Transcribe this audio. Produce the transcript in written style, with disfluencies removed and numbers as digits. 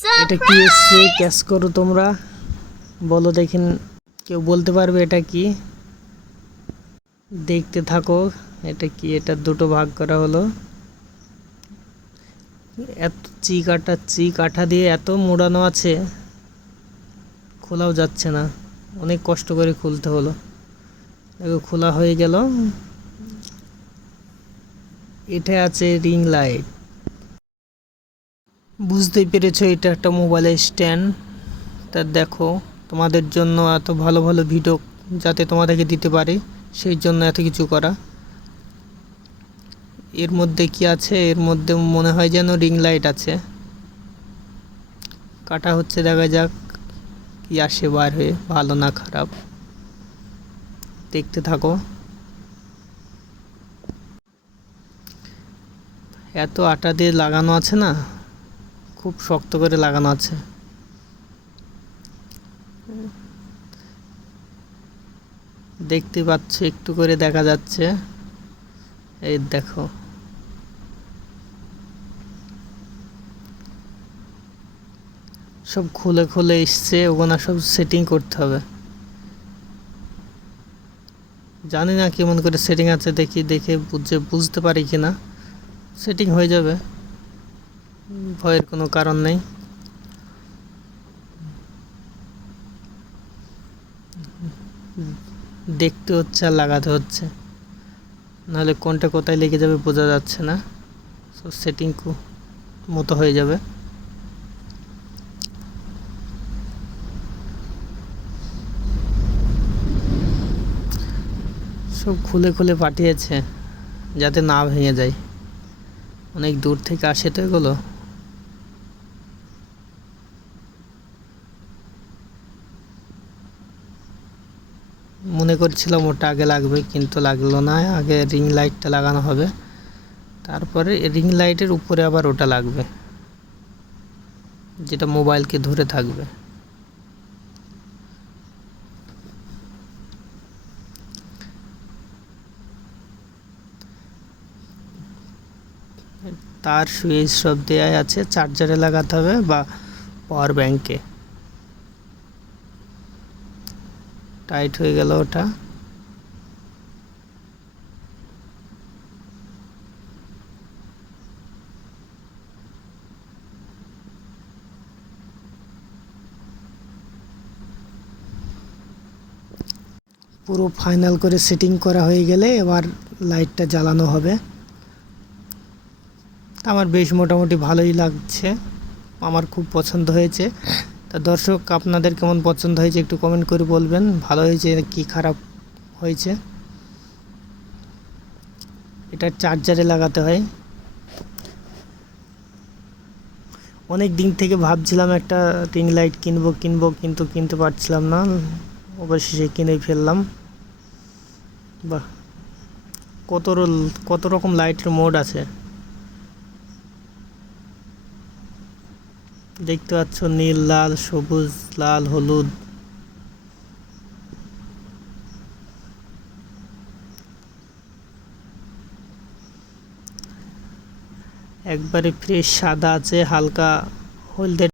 এটা কি এসছে ক্যাচ করো তোমরা, বলো দেখিন, কেউ বলতে পারবে এটা কি? দেখতে থাকো। এটা কি? এটা দুটো ভাগ করা হলো। এত চিক আঠা দিয়ে এত মোড়ানো আছে, খোলাও যাচ্ছে না, অনেক কষ্ট করে খুলতে হলো। দেখো খোলা হয়ে গেল। এটা আছে রিং লাইট। বুঝতেই পেরেছো এটা একটা মোবাইলের স্ট্যান্ড। তা দেখো, তোমাদের জন্য এত ভালো ভালো ভিডিও যাতে তোমাদেরকে দিতে পারি, সেই জন্য এত কিছু করা। এর মধ্যে কি আছে? এর মধ্যে মনে হয় যেন রিং লাইট আছে। কাটা হচ্ছে, দেখা যাক কি আসে বার হয়ে, ভালো না খারাপ। দেখতে থাকো। এত আটা দিয়ে লাগানো আছে না, খুব শক্ত করে লাগানো আছে। দেখতে পাচ্ছ, একটু করে দেখা যাচ্ছে। এই দেখো, সব খুলে খুলে এসছে, ওখানে সব সেটিং করতে হবে। জানি না কেমন করে সেটিং আছে, দেখি দেখে বুঝতে পারি কিনা। সেটিং হয়ে যাবে, ভয়ের কোনো কারণ নেই। দেখতে হচ্ছে আর লাগাতে হচ্ছে, নাহলে কোনটা কোথায় লেগে যাবে বোঝা যাচ্ছে না। সব সেটিং মতো হয়ে যাবে। সব খুলে খুলে পাঠিয়েছে যাতে না ভেঙে যায়, অনেক দূর থেকে আসে তো এগুলো। মনে করছিলাম ওটা আগে লাগবে, কিন্তু লাগলো না। আগে রিং লাইটটা লাগানো হবে, তারপরে রিং লাইটের উপরে আবার ওটা লাগবে, যেটা মোবাইলকে ধরে থাকবে। তার সুইচ সব দেওয়া আছে, চার্জারে লাগাতে হবে বা পাওয়ার ব্যাংকে। টাইট হয়ে গেল ওটা। পুরো ফাইনাল করে সেটিং করা হয়ে গেলে এবার লাইটটা জ্বালানো হবে। আমার বেশ মোটামুটি ভালোই লাগছে, আমার খুব পছন্দ হয়েছে। তা দর্শক, আপনাদের কেমন পছন্দ হয়েছে একটু কমেন্ট করে বলবেন, ভালো হয়েছে কি খারাপ হয়েছে। এটা চার্জারে লাগাতে হয়। অনেক দিন থেকে ভাবছিলাম একটা রিং লাইট কিনবো কিন্তু কিনতে পারছিলাম না, অবশেষে কিনেই ফেললাম। বাহ, কত রকম লাইটের মোড আছে দেখতে পাচ্ছ, নীল, লাল, সবুজ, লাল, হলুদ। একবারে ফ্রেশ সাদা আছে, হালকা হলদে